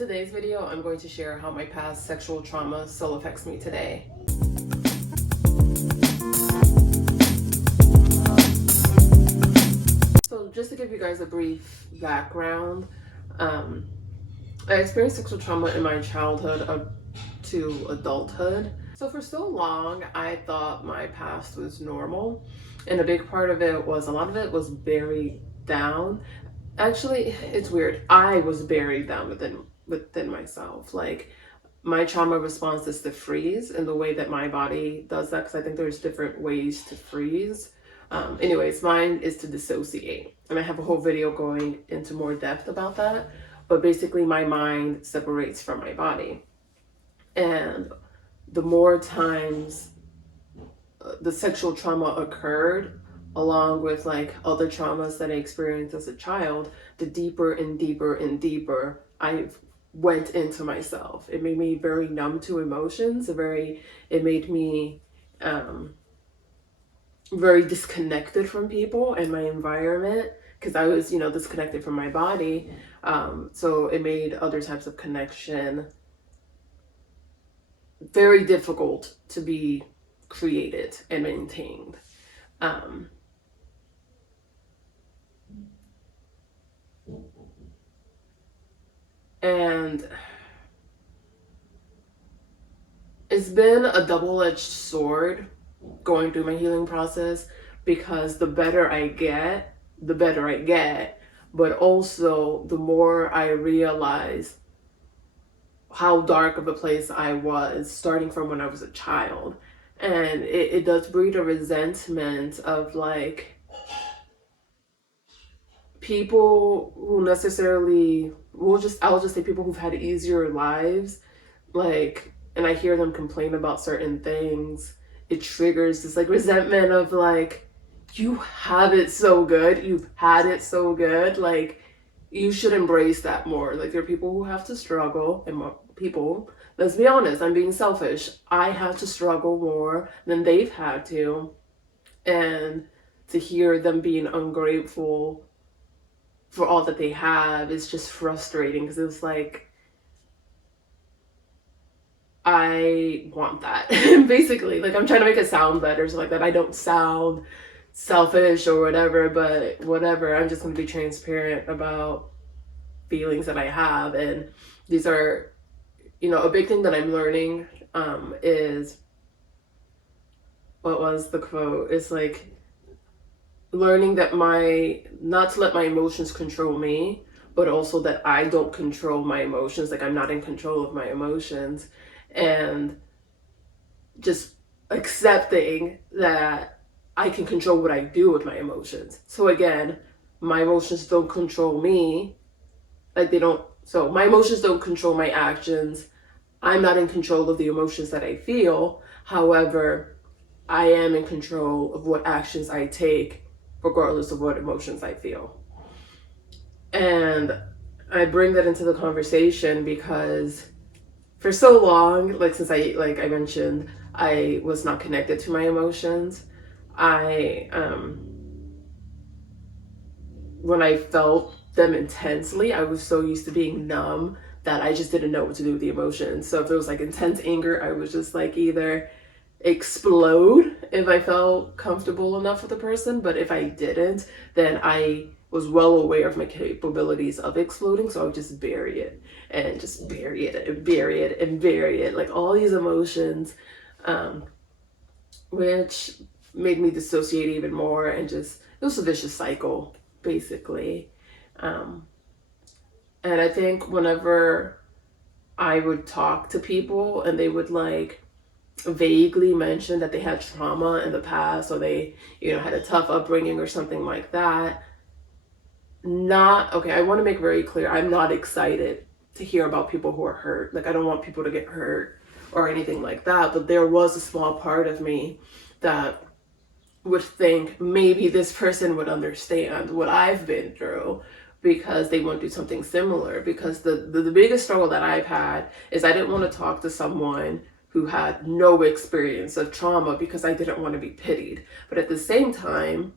today's video, I'm going to share how my past sexual trauma still affects me today. So just to give you guys a brief background, I experienced sexual trauma in my childhood up to adulthood. So for so long, I thought my past was normal. And a big part of it was, a lot of it was buried down. Actually, it's weird. I was buried down within myself. Like, my trauma response is to freeze, and the way that my body does that, because I think there's different ways to freeze. Anyways, mine is to dissociate. And I have a whole video going into more depth about that. But basically, my mind separates from my body. And the more times the sexual trauma occurred, along with like other traumas that I experienced as a child, the deeper and deeper and deeper I went into myself. It made me very numb to emotions. It made me very disconnected from people and my environment, because I was, disconnected from my body. So it made other types of connection very difficult to be created and maintained. And it's been a double-edged sword going through my healing process, because the better I get, but also the more I realize how dark of a place I was starting from when I was a child. And it does breed a resentment of like people who necessarily I'll just say people who've had easier lives, like, and I hear them complain about certain things. It triggers this like resentment of like, you have it so good, you've had it so good, like you should embrace that more. Like, there are people who have to struggle, and people, let's be honest, I'm being selfish, I have to struggle more than they've had to. And to hear them being ungrateful for all that they have is just frustrating, because it's like, I want that. Basically, like, I'm trying to make it sound better so like that I don't sound selfish or whatever, but whatever, I'm just going to be transparent about feelings that I have. And these are, a big thing that I'm learning is, what was the quote? It's like learning that not to let my emotions control me, but also that I don't control my emotions. Like, I'm not in control of my emotions, and just accepting that I can control what I do with my emotions. So again, my emotions don't control me. Like, so my emotions don't control my actions. I'm not in control of the emotions that I feel. However, I am in control of what actions I take, regardless of what emotions I feel. And I bring that into the conversation because for so long, like since I mentioned, I was not connected to my emotions. When I felt them intensely, I was so used to being numb that I just didn't know what to do with the emotions. So if it was like intense anger, I was just like either explode if I felt comfortable enough with the person, but if I didn't, then I was well aware of my capabilities of exploding, so I would just bury it and just bury it and bury it and bury it, like all these emotions, which made me dissociate even more, and just, it was a vicious cycle, basically. And I think whenever I would talk to people and they would like vaguely mention that they had trauma in the past, or they, had a tough upbringing or something like that, I want to make very clear, I'm not excited to hear about people who are hurt. Like, I don't want people to get hurt or anything like that, but there was a small part of me that would think maybe this person would understand what I've been through, because they won't do something similar. Because the biggest struggle that I've had is I didn't want to talk to someone who had no experience of trauma, because I didn't want to be pitied. But at the same time,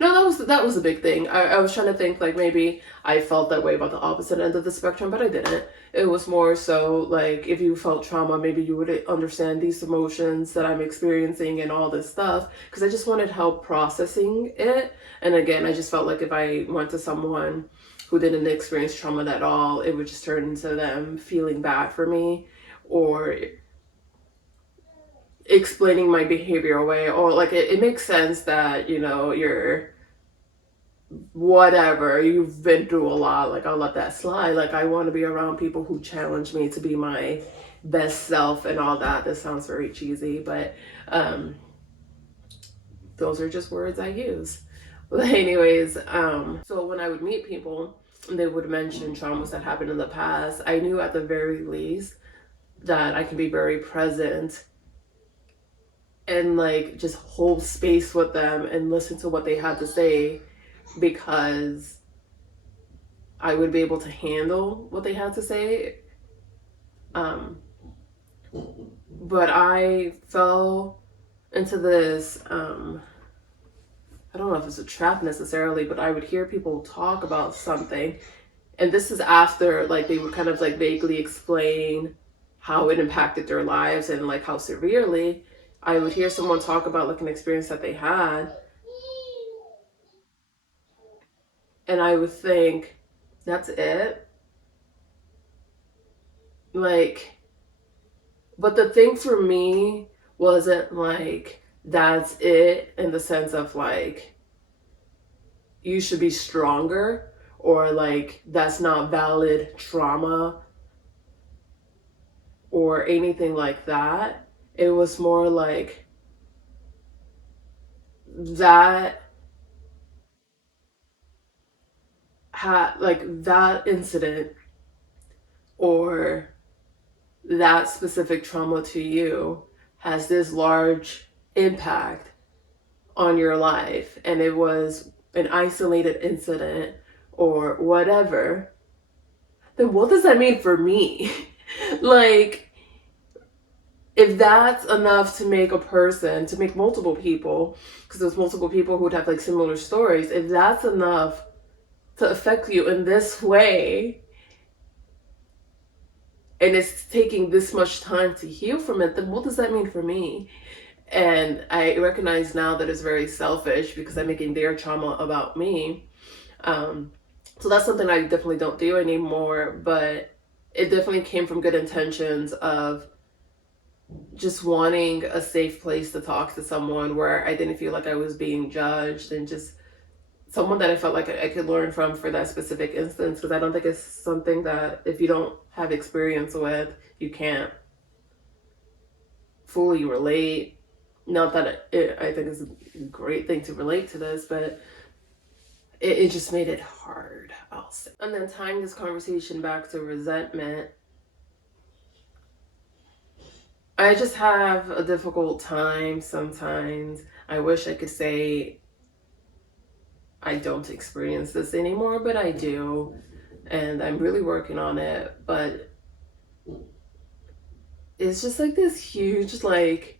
No, that was a big thing. I was trying to think like maybe I felt that way about the opposite end of the spectrum, but I didn't. It was more so like if you felt trauma, maybe you would understand these emotions that I'm experiencing and all this stuff. Because I just wanted help processing it. And again, I just felt like if I went to someone who didn't experience trauma at all, it would just turn into them feeling bad for me or explaining my behavior away. Or like it makes sense that, you're whatever, you've been through a lot, like I'll let that slide. Like I want to be around people who challenge me to be my best self and all that. This sounds very cheesy, but those are just words I use. But anyways, so when I would meet people, they would mention traumas that happened in the past. I knew at the very least that I can be very present and like just hold space with them and listen to what they had to say, because I would be able to handle what they had to say. But I fell into this, I don't know if it's a trap necessarily, but I would hear people talk about something. And this is after like they would kind of like vaguely explain how it impacted their lives and like how severely. I would hear someone talk about like an experience that they had, and I would think, that's it? Like, but the thing for me wasn't like, that's it in the sense of like, you should be stronger, or like, that's not valid trauma or anything like that. It was more like, that that incident or that specific trauma to you has this large impact on your life, and it was an isolated incident or whatever, then what does that mean for me? Like, if that's enough to make a person, to make multiple people, because there's multiple people who would have like similar stories, if that's enough to affect you in this way, and it's taking this much time to heal from it, then what does that mean for me? And I recognize now that it's very selfish because I'm making their trauma about me. So that's something I definitely don't do anymore, but it definitely came from good intentions of just wanting a safe place to talk to someone where I didn't feel like I was being judged, and just someone that I felt like I could learn from for that specific instance, because I don't think it's something that if you don't have experience with, you can't fully relate. Not that I think it's a great thing to relate to this, but it just made it hard, I'll say. And then tying this conversation back to resentment, I just have a difficult time sometimes. I wish I could say I don't experience this anymore, but I do. And I'm really working on it. But it's just like this huge, like,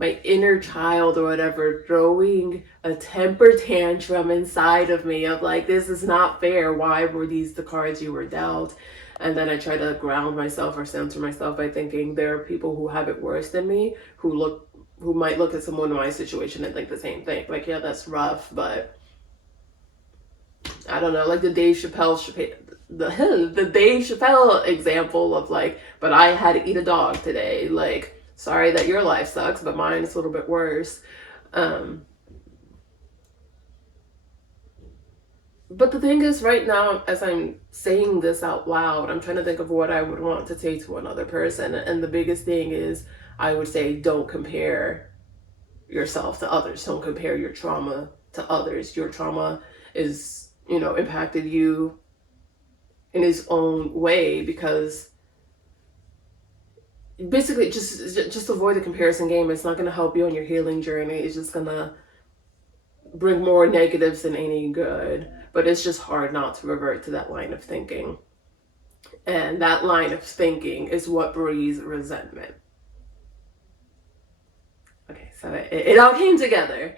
my inner child or whatever throwing a temper tantrum inside of me of like, this is not fair. Why were these the cards you were dealt? And then I try to ground myself or center myself by thinking there are people who have it worse than me, who might look at someone in my situation and think the same thing. Like, yeah, that's rough, but I don't know, like the the Dave Chappelle example of like, but I had to eat a dog today. Like, sorry that your life sucks, but mine is a little bit worse. But the thing is, right now, as I'm saying this out loud, I'm trying to think of what I would want to say to another person. And the biggest thing is, I would say, don't compare yourself to others. Don't compare your trauma to others. Your trauma is, impacted you in its own way, because basically just avoid the comparison game. It's not going to help you on your healing journey. It's just going to bring more negatives than any good. But it's just hard not to revert to that line of thinking. And that line of thinking is what breeds resentment. Okay, so it all came together.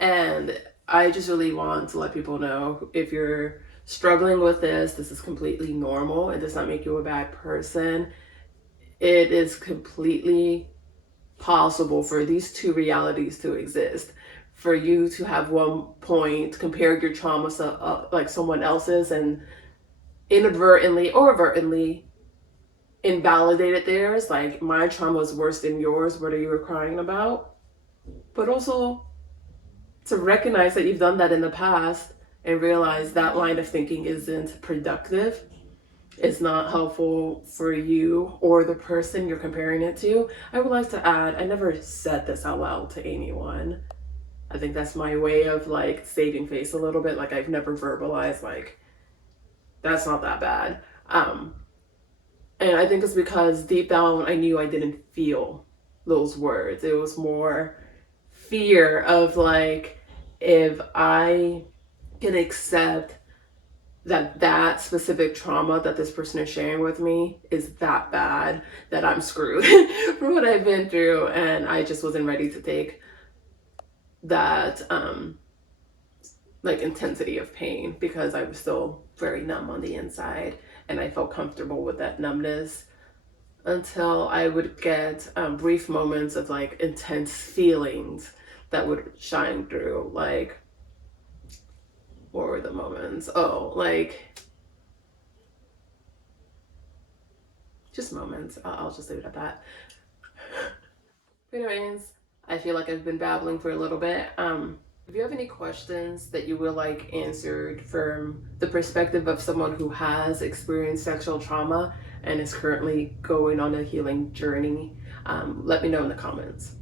And I just really want to let people know, if you're struggling with this is completely normal. It does not make you a bad person. It is completely possible for these two realities to exist. For you to have one point compare your trauma to like someone else's and inadvertently or overtly invalidated theirs, like my trauma is worse than yours, what are you crying about? But also to recognize that you've done that in the past and realize that line of thinking isn't productive, it's not helpful for you or the person you're comparing it to. I would like to add, I never said this out loud to anyone. I think that's my way of like saving face a little bit. Like I've never verbalized like that's not that bad. And I think it's because deep down I knew I didn't feel those words. It was more fear of like, if I can accept that that specific trauma that this person is sharing with me is that bad, that I'm screwed for what I've been through, and I just wasn't ready to take that like intensity of pain because I was still very numb on the inside, and I felt comfortable with that numbness until I would get brief moments of like intense feelings that would shine through. Like, what were the moments? Oh, like just moments. I'll just leave it at that. Anyways, I feel like I've been babbling for a little bit. If you have any questions that you would like answered from the perspective of someone who has experienced sexual trauma and is currently going on a healing journey, let me know in the comments.